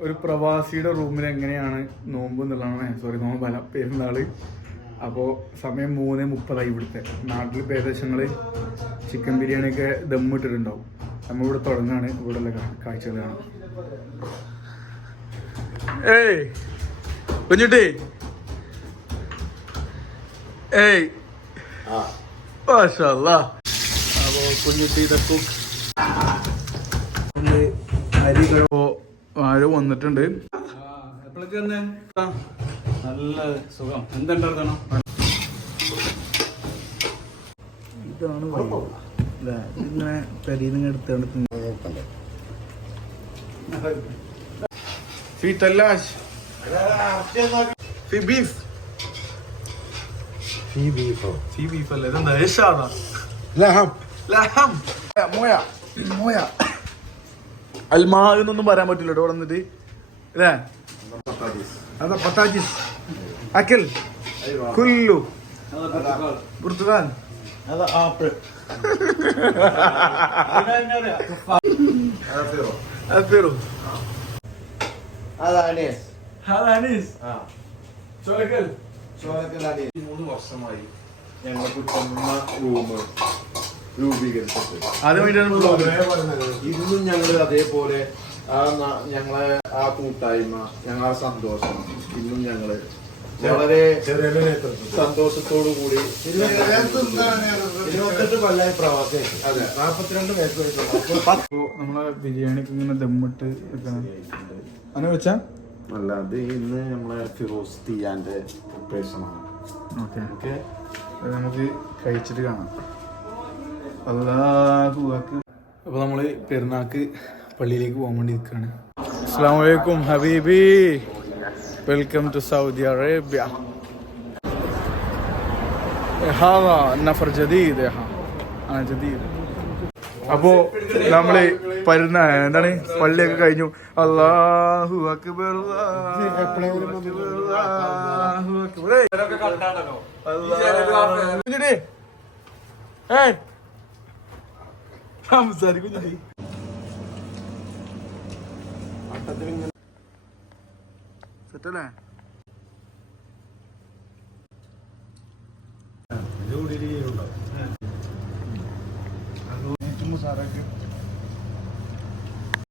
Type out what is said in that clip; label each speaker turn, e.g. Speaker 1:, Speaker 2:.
Speaker 1: ഒരു പ്രവാസിയുടെ റൂമിൽ എങ്ങനെയാണ് നോമ്പ് എന്നുള്ളതാണ് സോറി നോമ്പ് അല്ല പെരുന്നാൾ അപ്പോൾ സമയം മൂന്ന് മുപ്പതായി ഇവിടുത്തെ. നാട്ടിൽ പ്രദേശങ്ങൾ ചിക്കൻ ബിരിയാണിയൊക്കെ ദമ്മിട്ടിട്ടുണ്ടാവും നമ്മളിവിടെ തുടങ്ങാണ് ഇവിടെയുള്ള ഉള്ള കാഴ്ചകൾ കാണാം ഏയ് കുഞ്ഞുട്ടി. ഏയ്. മാഷാ അപ്പോ കുഞ്ഞുട്ടി ഇതൊക്കെ അരി കഴിവോ ആരോ വന്നിട്ടുണ്ട്. നല്ല സുഖം ഇതാണ് ഇങ്ങനെ പെരീന്ന്
Speaker 2: എടുത്തോണ്ട്
Speaker 1: ഫീത്തല്ലാഷ് ഫീ ഫീ അൽമാ എന്നൊന്നും പറയാൻ പറ്റില്ല ഇവിടെ വന്നിട്ട് അല്ലേ അതാ പത്താജിസ് അക്കൽ കുല്ലു പുർത്തുഗാൽ
Speaker 2: هذا ابل هذا فيرو
Speaker 1: അൽഫിറു
Speaker 2: هذا انيس
Speaker 1: هذا أنيس
Speaker 2: اه
Speaker 1: ചോലക്കൽ
Speaker 2: شو هذا الانيس മൂന്ന് വർഷമായി ഞങ്ങൾക്ക് ചെമ്മ റൂം
Speaker 1: ആദ്യം വേണ്ടിയാണ്
Speaker 2: ഇന്നും ഞങ്ങൾ അതേപോലെ ആ ഞങ്ങളെ ആ കൂട്ടായ്മ ഞങ്ങളെ സന്തോഷം ഇന്നും ഞങ്ങൾ വളരെ സന്തോഷത്തോടു കൂടി ഇരുപത്തെട്ട് കൊല്ലായി പ്രവാസി അതെ. നാപ്പത്തിരണ്ട് വയസ്സ്
Speaker 1: അപ്പോ നമ്മളെ ബിരിയാണിക്ക് ഇങ്ങനെ ദമ്മിട്ട് അങ്ങനെ വെച്ചാ?
Speaker 2: അല്ല അത് ഇന്ന് നമ്മളെ ഫിറോസ് തിയാന്റെ പ്രിപ്പറേഷനാണ്
Speaker 1: ഓക്കെ.
Speaker 2: ഓക്കെ?
Speaker 1: അത് നമുക്ക് കഴിച്ചിട്ട് കാണാം. അപ്പോൾ നമ്മൾ പെരുന്നാൾക്ക് പള്ളിയിലേക്ക് പോകാൻ വേണ്ടി നിൽക്കുകയാണ് അസ്സാം ഹബീബി. വെൽക്കം ടു സൗദി അറേബ്യ അപ്പോ നമ്മൾ പരുന്ന എന്താണ്? പള്ളിയൊക്കെ കഴിഞ്ഞു. അള്ളാഹു അക്ബർ. ഏയ്. അല്ലാഹു- കുഞ്ഞുട്ടി. ഏയ്. സംസാരിക്കും കുഞ്ഞുട്ടി. സെറ്റല്ലേ? സാറൊക്കെ